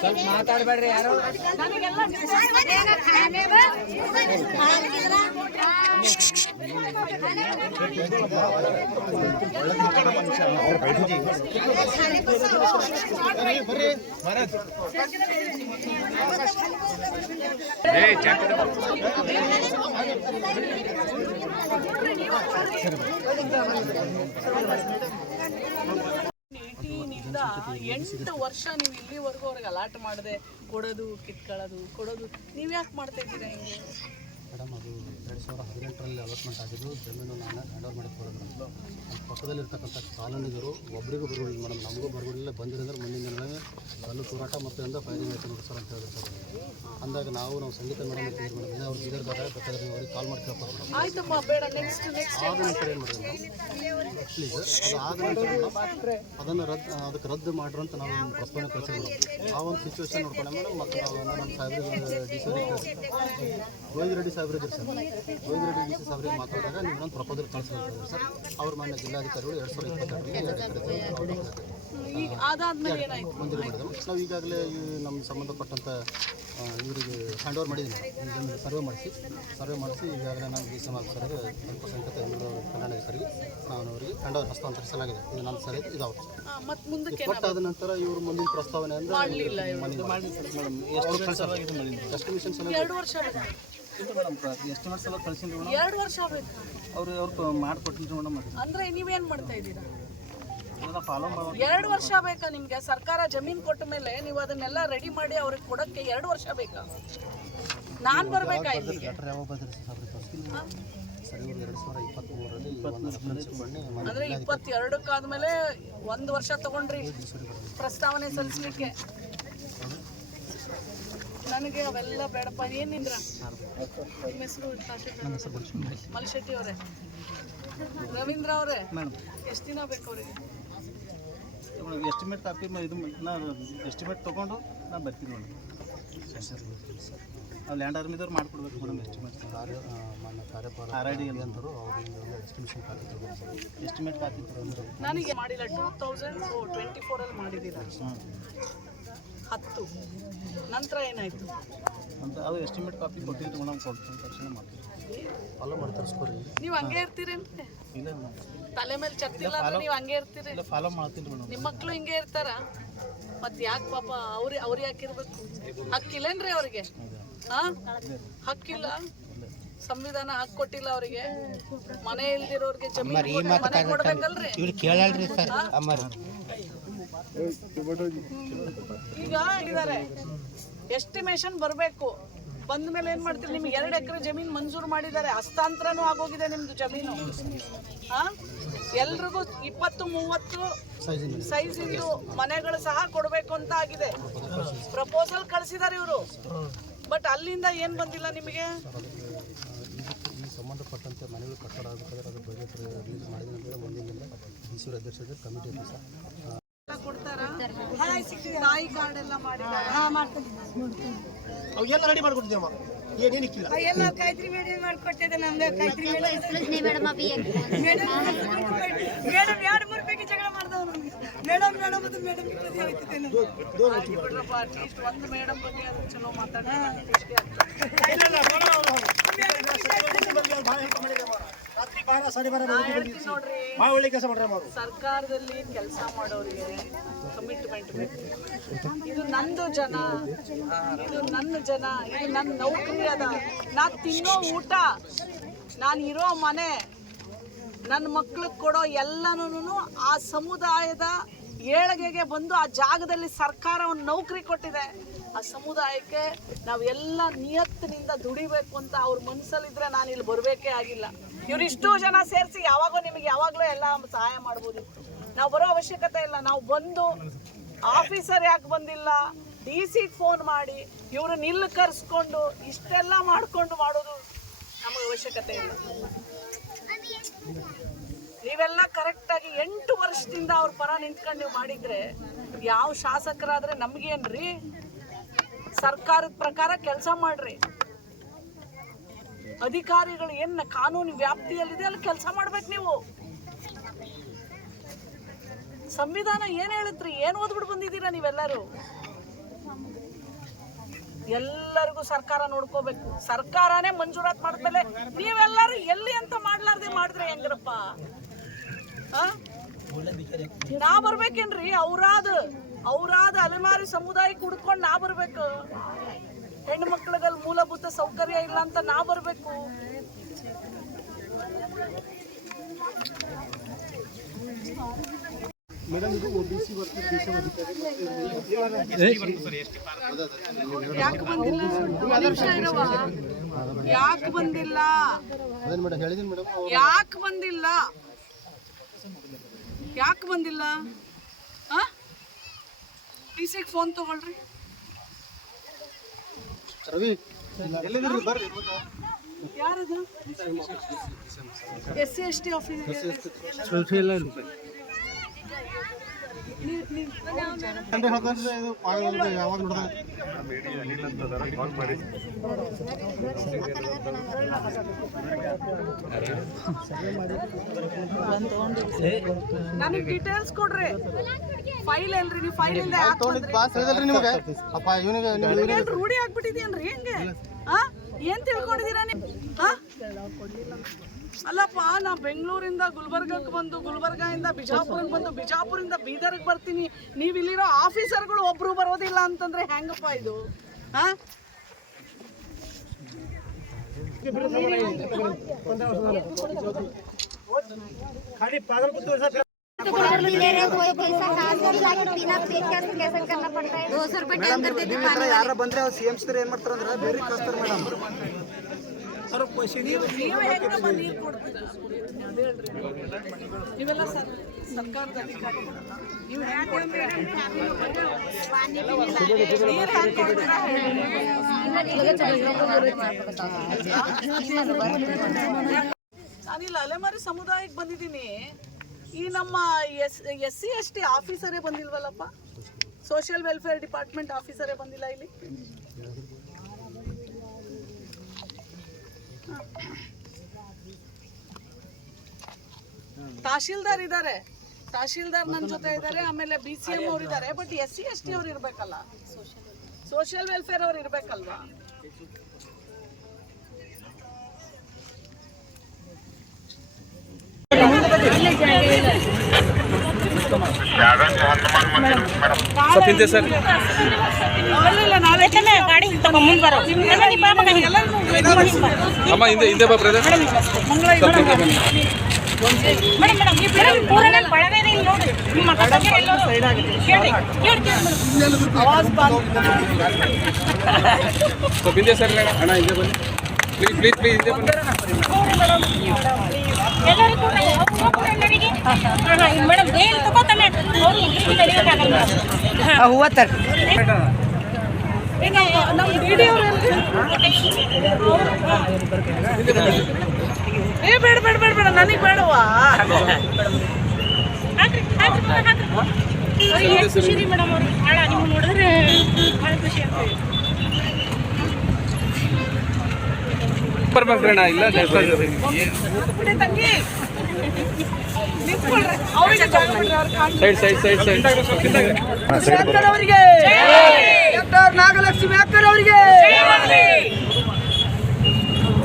ಸ್ವಲ್ಪ ಮಾತಾಡ್ಬೇಡ್ರಿ ಯಾರು ಎಂಟು ವರ್ಷ ನೀವು ಇಲ್ಲಿವರೆಗೂ ಅವ್ರಿಗೆ ಅಲಾಟ್ ಮಾಡದೆ ಕೊಡೋದು ಕಿತ್ಕೊಳ್ಳೋದು ಕೊಡೋದು ನೀವು ಯಾಕೆ ಮಾಡ್ತಾ ಇದ್ದೀರಾ ಹಿಂಗೆ? ಮೇಡಮ್ ಅದು ಎರಡು ಸಾವಿರದ ಹದಿನೆಂಟರಲ್ಲಿ ಅಲಾಟ್ಮೆಂಟ್ ಆಗಿದ್ದು ಜಮೀನು ನಾನು ಹ್ಯಾಂಡ್ ಓವರ್ ಮಾಡಿಕೊಳ್ಳೋದು ಪಕ್ಕದಲ್ಲಿರ್ತಕ್ಕಂಥ ಕಾಲೋನಿಗರು ಒಬ್ಬರಿಗೂ ಬರಲಿಲ್ಲ ಮೇಡಮ್. ನಮಗೂ ಬರಲಿಲ್ಲ ಬಂದಿರಂದ್ರೆ ಮುಂದಿನ ದಿನವೇ ಕಲ್ಲು ತೂರಾಟ ಮತ್ತು ಅಂದ ಫೈರಿಂಗ್ ಆಯ್ತು ನೋಡಿ ಸರ್ ಅಂತ ಹೇಳಿದ್ರು ಸರ್. ಅಂದಾಗ ನಾವು ನಾವು ಸಂಗೀತ ಮೇಡಮ್ ಮೇಡಮ್. ಅವ್ರು ಬಾರ ಬೇಕಾದ್ರೆ ನೀವು ಅವ್ರಿಗೆ ಕಾಲ್ ಮಾಡಿ ಕೇಳ್ಬೋದು ಆದ ನಂತರ ಏನು ಮಾಡಿದ್ರು ಪ್ಲೀಸ್ ಅದು ಆದ ನಂತರ ಅದನ್ನು ರದ್ದು ಅದಕ್ಕೆ ರದ್ದು ಮಾಡ್ರು ಅಂತ ನಾವು ಒಂದು ಪ್ರಸ್ತಾವನೆ ಕಳಿಸಿದ್ವಿ ಆ ಒಂದು ಸಿಚುವೇಶನ್ ನೋಡ್ಕೊಂಡೆ ಮೇಡಮ್ ಮತ್ತು ನಾವು ನಮ್ಮ ಸಾಹೇಬ್ರಿಗೆ ಡಿ ಸಿ ಗೋವಿಂದ ರೆಡ್ಡಿ ಸಾಹೇಬ್ರು ಇದ್ರು sir. Govinda Reddy D C ಸಾಹೇಬ್ರಿಗೆ ಮಾತಾಡಿದಾಗ ನೀವು ಒಂದು ಪ್ರಪೋಸಲ್ ಕಳಿಸ್ಬೇಕು ಸರ್. ಅವ್ರ ಮಾನ್ಯ ಜಿಲ್ಲಾಧಿಕಾರಿಗಳು ಎರಡು ಸಾವಿರದ ಇಪ್ಪತ್ತೆರಡರಲ್ಲಿ ಮಂಜೂರು ಮಾಡಿದ್ರು. ನಾವು ಈಗಾಗಲೇ ಈ ನಮ್ಮ ಸಂಬಂಧಪಟ್ಟಂಥ ಇವರಿಗೆ ಹ್ಯಾಂಡ್ ಓವರ್ ಮಾಡಿದ್ದೀನಿ ಸರ್ವೆ ಮಾಡಿಸಿ. ಸರ್ವೆ ಮಾಡಿಸಿ ಈಗಾಗಲೇ ನಾನು ಡಿ ಸಿ ಆಫೀಸರ್ಗೆ ಅಲ್ಪಸಂಖ್ಯಾತ ಇನ್ನೂರು ಕಲ್ಯಾಣ ಅಧಿಕಾರಿಗೆ ನಾನು ಅವರಿಗೆ ಹ್ಯಾಂಡ್ ಓವರ್ ಹಸ್ತಾಂತರಿಸಲಾಗಿದೆ. ಇದು ನನ್ನ ಸರಿ ಇದು ಮುಂದಕ್ಕೆ ಕೊಟ್ಟಾದ ನಂತರ ಇವರು ಮುಂದಿನ ಪ್ರಸ್ತಾವನೆ ಅಂದರೆ ಎಷ್ಟು ಮಿಷನ್ ಸಲ ಎರಡು ವರ್ಷ ಮೇಡಮ್? ಎರಡು ವರ್ಷ ಬೇಕು ಅವ್ರು ಅವ್ರು ಮಾಡಿಕೊಟ್ಟಿನ್ರಿ ಮೇಡಮ್ ಅದು. ಅಂದ್ರೆ ನೀವೇನ್ ಮಾಡ್ತಾ ಇದ್ದೀರಾ? ಫಾಲೋ ಮಾಡಿ ಎರಡು ವರ್ಷ ಬೇಕಾ ನಿಮ್ಗೆ? ಸರ್ಕಾರ ಜಮೀನ್ ಕೊಟ್ಟ ಮೇಲೆ ನೀವು ಅದನ್ನೆಲ್ಲ ರೆಡಿ ಮಾಡಿ ಅವ್ರಿಗೆ ಕೊಡಕ್ಕೆ ಎರಡು ವರ್ಷ ಬೇಕಾ? ನಾನ್ ಬರ್ಬೇಕಾ ಇಲ್ಲಿಗೆ? ಅಂದ್ರೆ ಇಪ್ಪತ್ತೆರಡಕ್ಕಾದ್ಮೇಲೆ ಒಂದು ವರ್ಷ ತಗೊಂಡ್ರಿ. ಪ್ರಸ್ತಾವನೆ ಸಲ್ಲಿಸ್ಲಿಕ್ಕೆ. ನನಗೆ ಅವೆಲ್ಲ ಬೇಡಪ್ಪ. ಏನಿಂದ್ರ ನಿಮ್ಮ ಹೆಸರು ಮಲ್ಶೆಟ್ಟಿ ಅವರೇ? ರವೀಂದ್ರ ಅವರೇ? ಎಷ್ಟು ದಿನ ಬೇಕು ಅವರಿಗೆ? ಎಸ್ಟಿಮೇಟ್ ಕಾಪಿ ಇದು ನಾನು ಎಸ್ಟಿಮೇಟ್ ತೊಗೊಂಡು ನಾನು ಬರ್ತೀನಿ ಮೇಡಮ್ ನಾವು ಲ್ಯಾಂಡ್ ಆರ್ಮಿದವ್ರು ಮಾಡಿಕೊಡ್ಬೇಕು ಮೇಡಮ್ ಎಸ್ಟಿಮೇಟ್ ಮಾನ್ಯ ಕಾರ್ಯಪಾಲ ಆರ್ ಐ ಡಿ ಅಂತರು ಅವರಿಂದ ಎಸ್ಟಿಮೇಷನ್ ಕಾಪಿ ತೊಗೊಂಡು ಎಸ್ಟಿಮೇಟ್ ಕಾಪಿ ತೊಗೊಂಡು ನನಗೆ ಮಾಡಿಲ್ಲ. ಟೂ ತೌಸಂಡ್ ಟ್ವೆಂಟಿ ಫೋರಲ್ಲಿ ಮಾಡಿದ್ದೀರಾ? ಹತ್ತು. ನಂತರ ಏನಾಯಿತು? ಅಂತ ಅದು ಎಸ್ಟಿಮೇಟ್ ಕಾಪಿ ಕೊಟ್ಟಿದ್ದು ಮೇಡಮ್ ಕೊಡ್ತೀನಿ ತಕ್ಷಣ ಮಾಡ್ತೀನಿ. ಫಾಲೋ ಮಾಡಿ ತರಿಸ್ಕೊರಿ ನೀವು ಹಂಗೆ ಇರ್ತೀರೇನ್ರಿ ಇಲ್ಲ ತಲೆ ಮೇಲೆ ಚಕ್ತಿಲ್ಲ ಅಂದ್ರೆ ನೀವು ಹಂಗೆ ಇರ್ತೀರಿ. ಇಲ್ಲ ಫಾಲೋ ಮಾಡ್ತೀನಿ ಮೇಡಮ್. ನಿಮ್ಮ ಮಕ್ಕಳು ಹಿಂಗೆ ಇರ್ತಾರ? ಮತ್ತೆ ಯಾಕೆ ಪಾಪ ಅವ್ರಿ ಅವ್ರು ಯಾಕೆ ಇರ್ಬೇಕು? ಹಕ್ಕಿಲ್ಲೇನ್ರಿ ಅವ್ರಿಗೆ? ಹಾಂ ಹಕ್ಕಿಲ್ಲ? ಸಂವಿಧಾನ ಹಾಕೊಟ್ಟಿಲ್ಲ ಅವರಿಗೆ? ಮನೆ ಇಲ್ದಿರೋರಿಗೆ ಜಮೀನು ಮನೆ ಕೊಡ್ಬೇಕಲ್ರಿ? ಇವ್ರು ಕೇಳಲ್ರಿ ಸರ್ ಅಮ್ಮರ್ ಈಗ ಇದಾರೆ. ಎಸ್ಟಿಮೇಶನ್ ಬರಬೇಕು. ಬಂದ ಮೇಲೆ ಏನ್ ಮಾಡ್ತೀರಿ ನಿಮ್ಗೆ ಎರಡು ಎಕರೆ ಜಮೀನು ಮಂಜೂರು ಮಾಡಿದ್ದಾರೆ. ಹಸ್ತಾಂತರನೂ ಆಗೋಗಿದೆ ನಿಮ್ದು ಜಮೀನು. ಹಾ ಎಲ್ರಿಗೂ ಇಪ್ಪತ್ತು, ಮೂವತ್ತು ಸೈಜ್ ಇದ್ದು ಮನೆಗಳು ಸಹ ಕೊಡಬೇಕು ಅಂತ ಆಗಿದೆ. ಪ್ರಪೋಸಲ್ ಕಳಿಸಿದ್ದಾರೆ ಇವರು. ಬಟ್ ಅಲ್ಲಿಂದ ಏನ್ ಬಂದಿಲ್ಲ ನಿಮಗೆ? ಸಂಬಂಧಪಟ್ಟಂತೆ ಮನೆಗಳು ಕಟ್ಟಡ ಆಗಬೇಕಾದ್ರೆ ಅದು ಬಜೆಟ್ ರಿಲೀಸ್ ಮಾಡಿದ ನಂತರ ಮುಂದಿನಿಂದ ಮೈಸೂರು ಅಧ್ಯಕ್ಷತೆ ಕಮಿಟಿ ಅಧ್ಯಕ್ಷ ತಾಯಿ ಕಾರ್ಡ್ ಎಲ್ಲ ಮಾಡಿದ್ದಾರೆ ಅವೆಲ್ಲ ರೆಡಿ ಮಾಡ್ಕೊಟ್ಟಿದ್ದೇವ ಏನೇನಿಕ್ಕಿಲ್ಲ ಎಲ್ಲ ಕಾಯ್ತ್ರಿ ಮೇಡಮ್ ಮಾಡ್ಕೊಟ್ಟಿದ್ದೆ ನಮ್ಗೆ ಕಾಯ್ತ್ರಿ ಮೇಡಮ್ ಮೇಡಮ್ ಎರಡು ಮೂರು ರೂಪಾಯಿಗೆ ಜಗಳ ಮಾಡ್ದವ್ ನಮ್ಗೆ. ಮೇಡಮ್ ಮೇಡಮ್ ಅದು ಮೇಡಮ್ ಪ್ರತಿ ಹೋಗ್ತಿದ್ದೆ ನಾನು ಆಯ್ತು ಬಿಡ್ರಪ್ಪ ಅಟ್ಲೀಸ್ಟ್ ಒಂದು ಮೇಡಮ್ ಬಗ್ಗೆ ಅದು ಚಲೋ ಮಾತಾಡ್ತಾರೆ. ಭಾಳ ಒಳ್ಳೆ ಕೆಲಸ ಮಾಡ್ರಿ ಅವರು ಸರ್ಕಾರದಲ್ಲಿ ಕೆಲಸ ಮಾಡೋರಿಗೆ ಕಮಿಟ್ಮೆಂಟ್ ಬೇಕು. ಇದು ನಂದು ಜನ ಇದು ನನ್ನ ಜನ ಇದು ನನ್ನ ನೌಕರಿ ಅದ. ನಾ ತಿನ್ನೋ ಊಟ ನಾನು ಇರೋ ಮನೆ ನನ್ನ ಮಕ್ಳಿಗೆ ಕೊಡೋ ಎಲ್ಲನೂ ಆ ಸಮುದಾಯದ ಏಳಿಗೆಗೆ ಬಂದು ಆ ಜಾಗದಲ್ಲಿ ಸರ್ಕಾರ ಒಂದು ನೌಕರಿ ಕೊಟ್ಟಿದೆ. ಆ ಸಮುದಾಯಕ್ಕೆ ನಾವೆಲ್ಲ ನಿಯತ್ತಿನಿಂದ ದುಡಿಬೇಕು ಅಂತ ಅವ್ರ ಮನಸ್ಸಲ್ಲಿದ್ದರೆ ನಾನು ಇಲ್ಲಿ ಬರಬೇಕೇ ಆಗಿಲ್ಲ. ಇವರಿಷ್ಟು ಜನ ಸೇರಿಸಿ ಯಾವಾಗೋ ನಿಮಗೆ ಯಾವಾಗಲೂ ಎಲ್ಲ ಸಹಾಯ ಮಾಡ್ಬೋದು. ನಾವು ಬರೋ ಅವಶ್ಯಕತೆ ಇಲ್ಲ. ನಾವು ಬಂದು ಆಫೀಸರ್ ಯಾಕೆ ಬಂದಿಲ್ಲ? ಡಿ ಸಿಗೆ ಫೋನ್ ಮಾಡಿ ಇವರು ನಿಲ್ಲು ಕರೆಸ್ಕೊಂಡು ಇಷ್ಟೆಲ್ಲ ಮಾಡಿಕೊಂಡು ಮಾಡೋದು ನಮಗೆ ಅವಶ್ಯಕತೆ ಇಲ್ಲ. ನೀವೆಲ್ಲ ಕರೆಕ್ಟಾಗಿ ಎಂಟು ವರ್ಷದಿಂದ ಅವ್ರ ಪರ ನಿಂತ್ಕೊಂಡು ನೀವು ಮಾಡಿದ್ರೆ ಯಾವ ಶಾಸಕರಾದ್ರೆ ನಮ್ಗೇನ್ರಿ? ಸರ್ಕಾರದ ಪ್ರಕಾರ ಕೆಲಸ ಮಾಡ್ರಿ. ಅಧಿಕಾರಿಗಳು ಏನ್ ಕಾನೂನು ವ್ಯಾಪ್ತಿಯಲ್ಲಿದೆ, ಅಲ್ಲಿ ಕೆಲಸ ಮಾಡ್ಬೇಕು ನೀವು. ಸಂವಿಧಾನ ಏನ್ ಹೇಳಿದ್ರಿ? ಏನ್ ಓದ್ಬಿಟ್ಟು ಬಂದಿದ್ದೀರಾ ನೀವೆಲ್ಲರೂ? ಎಲ್ಲರಿಗೂ ಸರ್ಕಾರ ನೋಡ್ಕೋಬೇಕು. ಸರ್ಕಾರನೇ ಮಂಜೂರಾತ್ ಮಾಡಿದ್ಮೇಲೆ ನೀವೆಲ್ಲರೂ ಎಲ್ಲಿ ಅಂತ ಮಾಡ್ಲಾರ್ದೆ ಮಾಡಿದ್ರೆ ಹೆಂಗ್ರಪ್ಪ? ನಾ ಬರ್ಬೇಕೇನ್ರಿ? ಅವ್ರಾದ ಅವ್ರಾದ ಅಲೆಮಾರಿ ಸಮುದಾಯಕ್ಕೆ ಹುಡ್ಕೊಂಡು ನಾ ಬರ್ಬೇಕು. ಹೆಣ್ಣು ಮಕ್ಕಳಿಗಲ್ಲಿ ಮೂಲಭೂತ ಸೌಕರ್ಯ ಇಲ್ಲ ಅಂತ ನಾ ಬರಬೇಕು. ಯಾಕೆ ಬಂದಿಲ್ಲ? ಯಾಕೆ ಬಂದಿಲ್ಲ? ಯಾಕೆ ಬಂದಿಲ್ಲ? ಯಾಕೆ ಬಂದಿಲ್ಲ? ಟಿ ಸಿಗೆ ಫೋನ್ ತಗೊಳ್ರಿ. ರವಿ ಎಲ್ಲಿದ್ದೀರಿ ಬರ್ರಿ. S C S T office ಯಾವಾಗ ನೋಡಿದ್ರೆ ನನಗೆ ಡೀಟೇಲ್ಸ್ ಕೊಡ್ರಿ. ಫೈಲ್ ಎಲ್ರಿ ನೀವು ಫೈಲ್ ತೊಗೊಂಡಿದ್ದು ಪಾಸ್ ಹೇಳಿದಲ್ರಿ ನಿಮಗೆ? ಅಪ್ಪ ಇವನಿಗೆ ನಿಮಗೆ ರೂಢಿ ಆಗ್ಬಿಟ್ಟಿದೇನ್ರಿ ಹೆಂಗೆ? ಆ? ಏನ್ ತಿಳ್ಕೊಂಡಿದ್ದೀರಾ ನೀವು? ಆ? ಅಲ್ಲಪ್ಪ ನಾ ಬೆಂಗಳೂರಿಂದ ಗುಲ್ಬರ್ಗಕ್ಕೆ ಬಂದು ಗುಲ್ಬರ್ಗದಿಂದ ಬಿಜಾಪುರಕ್ಕೆ ಬಂದು ಬಿಜಾಪುರಿಂದ ಬೀದರ್ಗೆ ಬರ್ತೀನಿ. ನೀವು ಇಲ್ಲಿರೋ ಆಫೀಸರ್ಗಳು ಒಬ್ರು ಬರೋದಿಲ್ಲ ಅಂತಂದ್ರೆ ಹೆಂಗಪ್ಪ ಇದು? ಹಾ खाली पागल कुत्ते जैसा ले रहे कोई पैसा काम कर लाके बिना पेट कैसे कैसे करना पड़ता है दो सौ रुपए टाइम कर देती पानी ಯಾರ ಬಂದ್ರೆ ಅವ್ರು ಸಿ ಎಮ್ ಸಿದ್ರೆ ಏನು ಮಾಡ್ತಾರಂದ್ರೆ ಬೇರೆ ಕಳಿಸ್ತಾರೆ ಮೇಡಮ್ ನೀರು ಸರ್ಕಾರದ ಕೊಡ್ತೀರಾ. ನಾನಿಲ್ಲಿ ಅಲೆಮಾರಿ ಸಮುದಾಯಕ್ಕೆ ಬಂದಿದ್ದೀನಿ. ಈ ನಮ್ಮ S S C S T ಆಫೀಸರೇ ಬಂದಿಲ್ವಲ್ಲಪ್ಪ? ಸೋಷಿಯಲ್ ವೆಲ್ಫೇರ್ ಡಿಪಾರ್ಟ್ಮೆಂಟ್ ಆಫೀಸರೇ ಬಂದಿಲ್ಲ ಇಲ್ಲಿ? ತಹಶೀಲ್ದಾರ್ ಇದ್ದಾರೆ ತಹಶೀಲ್ದಾರ್ ನನ್ನ ಜೊತೆ ಇದ್ದಾರೆ ಆಮೇಲೆ ಬಿ ಸಿ ಎಂ ಅವ್ರು ಇದ್ದಾರೆ but S C S T ಅವ್ರು ಇರ್ಬೇಕಲ್ಲ ಸೋಷಿಯಲ್ ವೆಲ್ಫೇರ್ ಅವ್ರು ಇರ್ಬೇಕಲ್ವಾ ಅಮ್ಮ ಹಿಂದೆ ಹಿಂದೆ ಬಾ ಬ್ರದರ್ ಮೇಡಮ್ ಮೇಡಮ್ ಈ ಮೇಡಮ್ ಊರಲ್ಲಿ ಬಳಗೇರಿ ಇಲ್ಲಿ ನೋಡಿ ನಿಮ್ಮ ಮಕ್ಕ ಬಗ್ಗೆ ಎಲ್ಲೋ ಕೇಳಿ ಕೇಳಿ ಕೇಳಿ ಆವಾಜ್ ಬಂದ್ ಸ್ವಲ್ಪ ಹಿಂದೆ ಸರ್ ಅಣ್ಣ ಹಿಂದೆ ಬನ್ನಿ. ಪ್ಲೀಸ್ ಪ್ಲೀಸ್ ಪ್ಲೀಸ್ ಹಿಂದೆ ಬನ್ನಿ. ಎಲ್ಲರೂ ಕೂಡ ಒಬ್ಬೊಬ್ರು ಎಲ್ಲರಿಗೆ ಮೇಡಮ್ ಬೇಲ್ ತಗೋತಾನೆ. ಅವ್ರು ಇಲ್ಲಿ ನಡೆಯೋಕ್ಕಾಗಲ್ಲ ಹೂವ ತರ. ಈಗ ನಮ್ಮ ಡಿ ಡಿ ಅವ್ರು ಏ ಬೇಡ ಬೇಡ ಬೇಡ ಬೇಡ ನನಗೆ ಬೇಡವಾ ಖುಷಿ ರೀ ಮೇಡಮ್ ಅವ್ರಿಗೆ ಭಾಳ ನೀವು ನೋಡಿದ್ರೆ ಭಾಳ ಖುಷಿ ಆಗ್ತದೆ ಬರ್ಬೇಕ್ರಿ ಅಣ್ಣ ಇಲ್ಲ ತಂಗಿ. ಅವ್ರು. Side side side side doctor Nagalakshmi ಅವರಿಗೆ